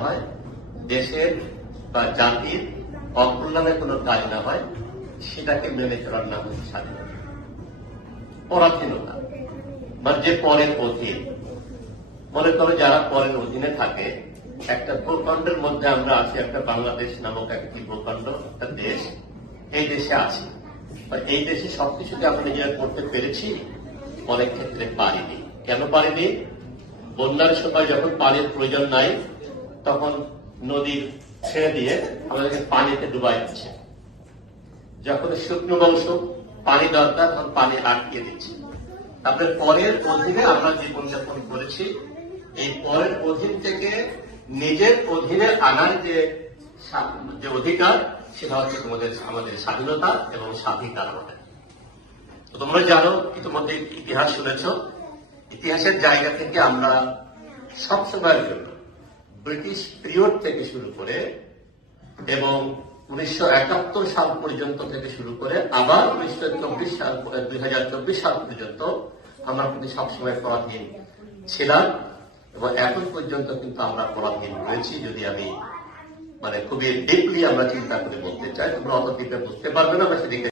হয়, দেশের বা জাতির অকল্যাণে কোনো কাজ না হয়, সেটাকে মেনে চলার নাম হচ্ছে স্বাধীনতা। পরাধীনতা মানে যে পরের অধীন, মনে করো যারা পরের অধীনে থাকে, একটা ভূখণ্ডের মধ্যে আমরা আছি, একটা বাংলাদেশ নামক একটি ভূখণ্ড, একটা দেশ, এই দেশে আছি। এই দেশে সবকিছুকে আমরা নিজেরা করতে পেরেছি, অনেক ক্ষেত্রে পারিনি। কেন পারিনি? বন্যার সময় যখন পানির প্রয়োজন নাই, তখন নদী ছেড়ে দিয়ে আমাদেরকে পানিতে ডুবাই দিচ্ছে। যখন শুকনো মৌসুম পানি দরকার, তখন পানি আটকে দিচ্ছে। তারপরে পরের অধীনে আমরা জীবনযাপন করেছি। এই পরের অধীন থেকে নিজের অধীনে আনার যে অধিকার, সেটা হচ্ছে আমাদের স্বাধীনতা এবং স্বাধিকার আমাদের। তো তোমরা জানো, ইতিমধ্যে ইতিহাস শুনেছ, ইতিহাসের জায়গা থেকে আমরা সবসময়ের জন্য ব্রিটিশ পিরিয়ড থেকে শুরু করে এবং 1971 সাল পর্যন্ত থেকে শুরু করে আবার 2024 সাল পর্যন্ত আমরা কিন্তু সবসময় পরাধীন ছিলাম এবং এখন পর্যন্ত কিন্তু আমরা পরাধীন রয়েছি। যদি আমি খুবই ডিপলি আমরা চিন্তা করে বলতে চাই, তোমরা অত ডিপে বুঝতে পারবে না, সেদিকে